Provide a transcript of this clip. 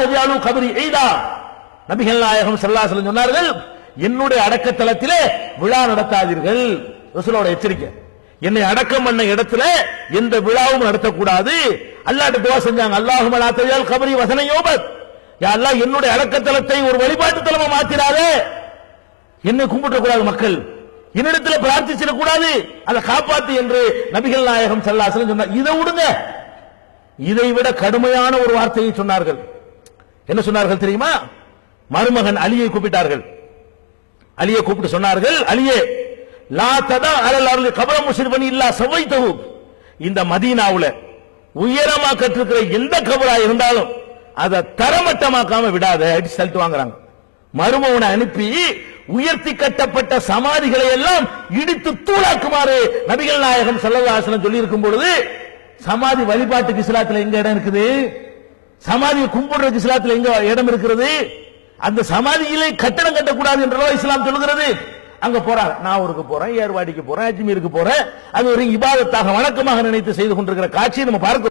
தஜாலு கபரி ஈதா. நபிகள் நாயகம் ஸல்லல்லாஹு அலைஹி வஸல்லம் சொன்னார்கள், என்னுடைய அடக்கத்தலத்திலே விழா நடத்தாதீர்கள். ரசூலோட எச்சரிக்கை. என்னை அடக்கம் பண்ண இடத்துல எந்த விழாவும் நடத்தக்கூடாது. அல்லாஹ்ட்ட துஆ செஞ்சாங்க, அல்லாஹும்ம லா தஜால் கபரி வஸன யூபத். யா அல்லாஹ், என்னுடைய அடக்கத்தலத்தை ஒரு வழிபாட்டு தலமா மாத்திராதே. என்னை கும்பிட கூடாது, மக்கள் என்னிடத்தில் பிரார்த்திச்சிட கூடாது, அதை காப்பாத்து என்று நபிகள் நாயகம் ஸல்லல்லாஹு அலைஹி வஸல்லம் சொன்னார். இதை விடுங்க, இதை விட கடுமையான ஒரு வார்த்தையை சொன்னார்கள். என்ன சொன்னார்கள் தெரியுமா? மருமகன் அலியை கூப்பிட்டார்கள். அலியை கூப்பிட்டு சொன்னார்கள், அலியே, லா ததா அலல் அர்லி கபர முஸ்ரிஃபன் இல்லா சவைதஹு. இந்த மதீனாவுல உயரமா கட்டிருக்கிற எந்த கபரா இருந்தாலும் அதை தரமட்டமாக்காம விடாத அடி சொல்லிட்டு வாங்குறாங்க. மருமகனை அனுப்பி உயர்த்தி கட்டப்பட்ட சமாதிகளை எல்லாம் இடித்து தூளாக்குமாறு நபிகள் நாயகம் ஸல்லல்லாஹு அலைஹி வஸல்லம் சொல்லி இருக்கும் பொழுது, சமாதி வழிபாட்டுக்கு இஸ்லாத்துல எங்க இடம் இருக்குது? சமாதியை கும்பிடுறதுக்கு இஸ்லாத்துல எங்க இடம் இருக்கிறது? அந்த சமாதியிலே கட்டணம் கட்டக்கூடாது என்றோ இஸ்லாம் சொல்லுகிறது. அங்க போறாங்க, நாவூருக்கு போறேன், ஏர்வாடிக்கு போறேன், அஜ்மீருக்கு போறேன். அது ஒரு இபாதத்தாக வணக்கமாக நினைத்து செய்து கொண்டிருக்கிற காட்சியை நம்ம பார்க்கிறோம்.